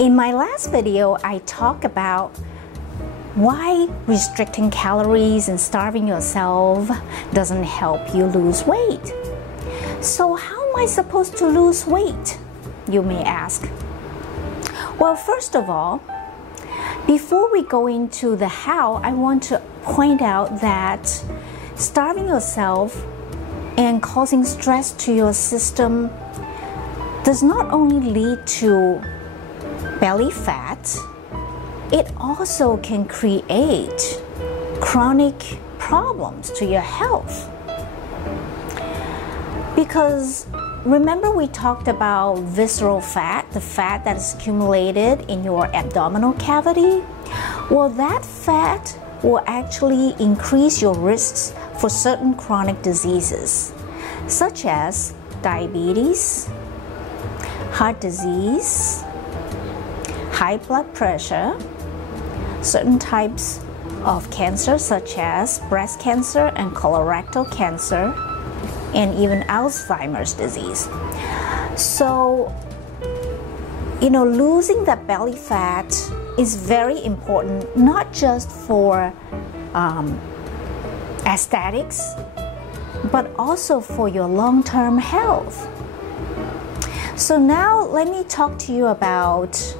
In my last video, I talked about why restricting calories and starving yourself doesn't help you lose weight. So how am I supposed to lose weight, you may ask? Well, first of all, before we go into the how, I want to point out that starving yourself and causing stress to your system does not only lead to belly fat, it also can create chronic problems to your health. Because remember we talked about visceral fat, the fat that is accumulated in your abdominal cavity? Well, that fat will actually increase your risks for certain chronic diseases, such as diabetes, heart disease, high blood pressure, certain types of cancer such as breast cancer and colorectal cancer, and even Alzheimer's disease. So, losing that belly fat is very important, not just for aesthetics, but also for your long-term health. So now let me talk to you about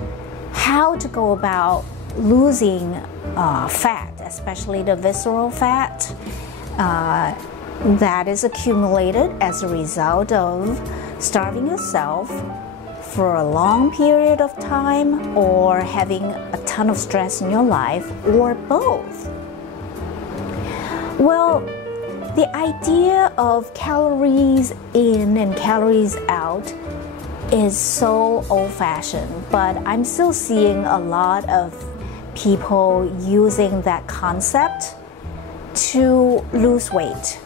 how to go about losing fat, especially the visceral fat that is accumulated as a result of starving yourself for a long period of time or having a ton of stress in your life, or both. Well, the idea of calories in and calories out is so old-fashioned, but I'm still seeing a lot of people using that concept to lose weight.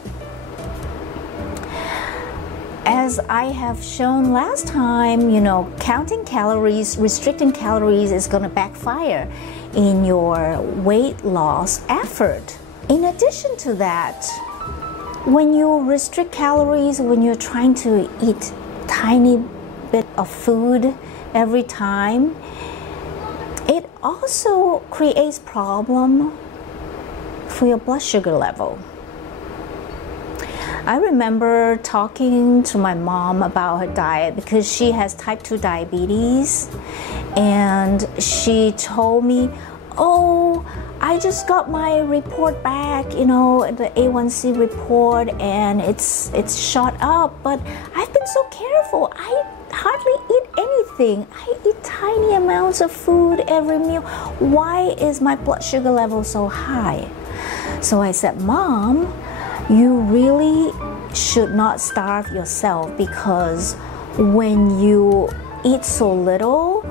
As I have shown last time, counting calories, restricting calories is going to backfire in your weight loss effort. In addition to that, when you restrict calories, when you're trying to eat tiny bit of food every time, it also creates problem for your blood sugar level. I remember talking to my mom about her diet because she has type 2 diabetes, and she told me, oh, I just got my report back, the A1C report, and it's shot up, but I've been so careful. I hardly eat anything. I eat tiny amounts of food every meal. Why is my blood sugar level so high? So I said, Mom, you really should not starve yourself, because when you eat so little,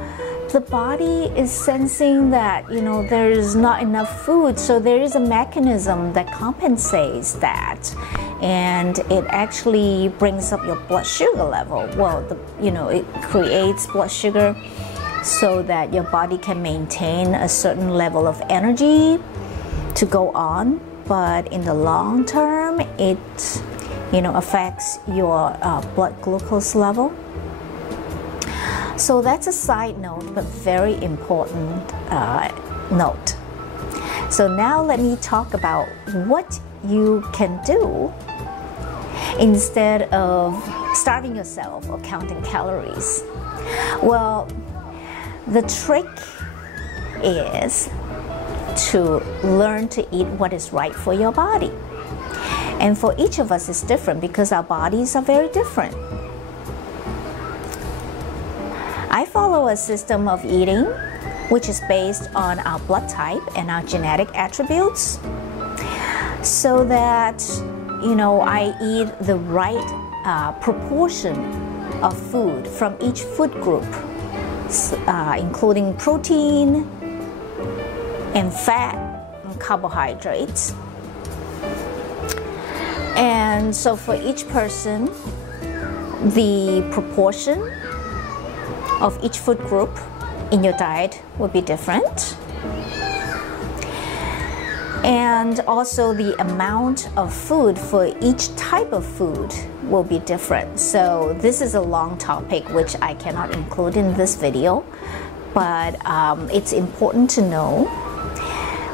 the body is sensing that there is not enough food, so there is a mechanism that compensates that, and it actually brings up your blood sugar level. Well, it creates blood sugar so that your body can maintain a certain level of energy to go on, but in the long term, it affects your blood glucose level. So that's a side note, but very important note. So now let me talk about what you can do instead of starving yourself or counting calories. Well, the trick is to learn to eat what is right for your body. And for each of us, it's different because our bodies are very different. I follow a system of eating which is based on our blood type and our genetic attributes, so that I eat the right proportion of food from each food group, including protein and fat and carbohydrates. And so for each person, the proportion of each food group in your diet will be different. And also the amount of food for each type of food will be different. So this is a long topic which I cannot include in this video. but it's important to know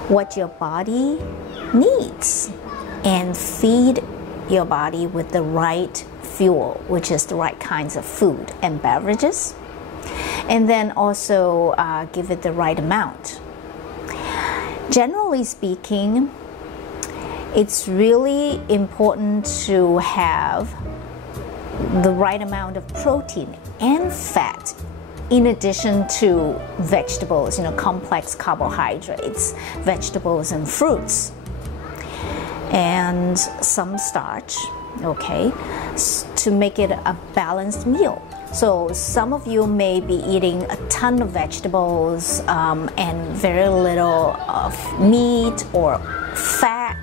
what your body needs and feed your body with the right fuel, which is the right kinds of food and beverages, and then also give it the right amount. Generally speaking, it's really important to have the right amount of protein and fat in addition to vegetables, complex carbohydrates, vegetables and fruits, and some starch, okay, to make it a balanced meal. So some of you may be eating a ton of vegetables and very little of meat or fat,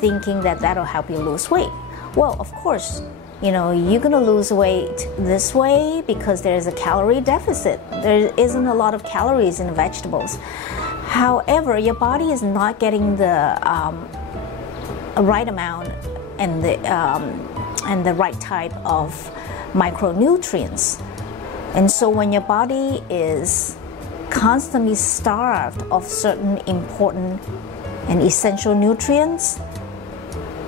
thinking that that'll help you lose weight. Well, of course, you're gonna lose weight this way because there's a calorie deficit. There isn't a lot of calories in vegetables. However, your body is not getting the right amount and the right type of micronutrients. And so when your body is constantly starved of certain important and essential nutrients,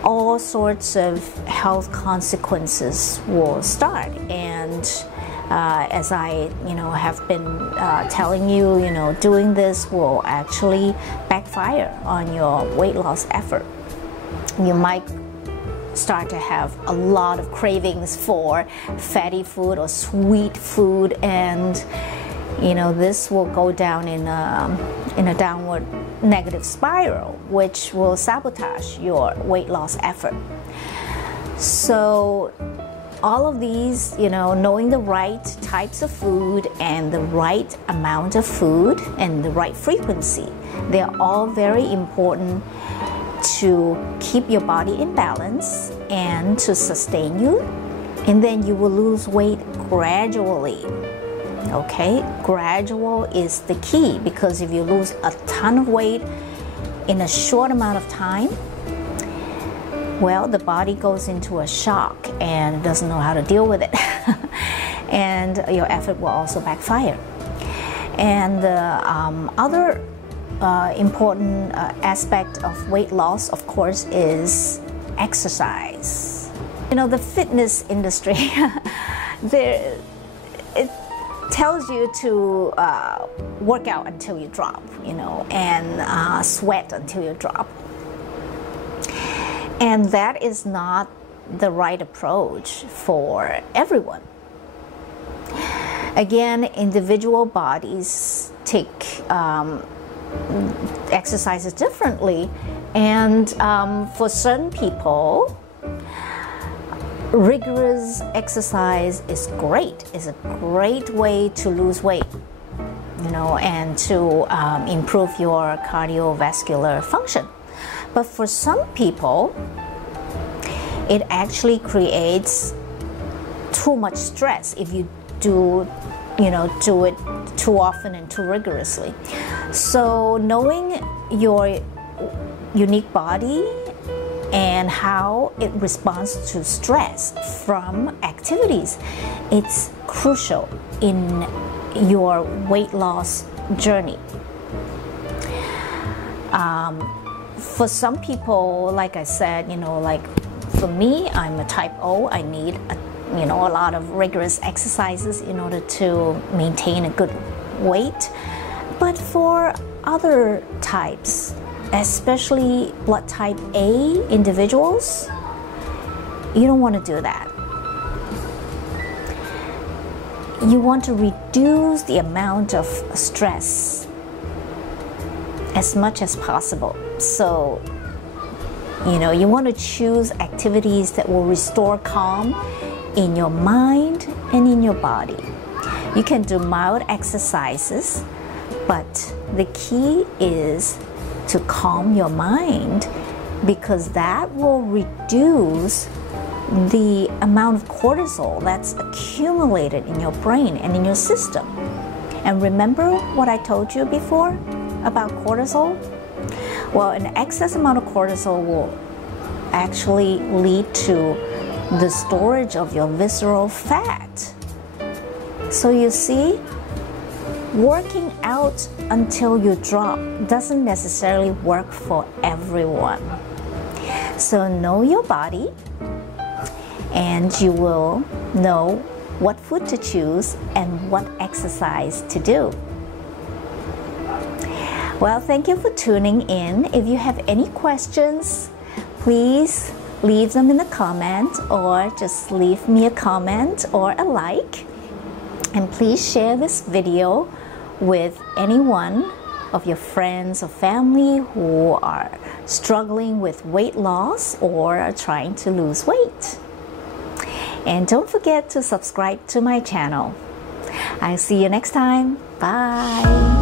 all sorts of health consequences will start. And as I have been telling you, doing this will actually backfire on your weight loss effort. You might start to have a lot of cravings for fatty food or sweet food, and this will go down in a downward negative spiral, which will sabotage your weight loss effort. So all of these, knowing the right types of food and the right amount of food and the right frequency, they're all very important to keep your body in balance and to sustain you. And then you will lose weight gradually. Okay, gradual is the key, because if you lose a ton of weight in a short amount of time, well, the body goes into a shock and doesn't know how to deal with it. And your effort will also backfire. And the other important aspect of weight loss, of course, is exercise. The fitness industry, it tells you to work out until you drop, and sweat until you drop. And that is not the right approach for everyone. Again, individual bodies take exercises differently, and for certain people, rigorous exercise is great. It's a great way to lose weight, and to improve your cardiovascular function. But for some people, it actually creates too much stress if you do it too often and too rigorously. So knowing your unique body and how it responds to stress from activities, it's crucial in your weight loss journey. For some people, like I said, like for me, I'm a type O. I need a lot of rigorous exercises in order to maintain a good weight. But for other types, especially blood type A individuals, you don't want to do that. You want to reduce the amount of stress as much as possible. So, you want to choose activities that will restore calm in your mind and in your body. You can do mild exercises, but the key is to calm your mind, because that will reduce the amount of cortisol that's accumulated in your brain and in your system. And remember what I told you before about cortisol? Well, an excess amount of cortisol will actually lead to the storage of your visceral fat. So you see, working out until you drop doesn't necessarily work for everyone. So know your body, and you will know what food to choose and what exercise to do. Well, thank you for tuning in. If you have any questions, please leave them in the comment, or just leave me a comment or a like. And please share this video with anyone of your friends or family who are struggling with weight loss or are trying to lose weight. And don't forget to subscribe to my channel. I'll see you next time. Bye.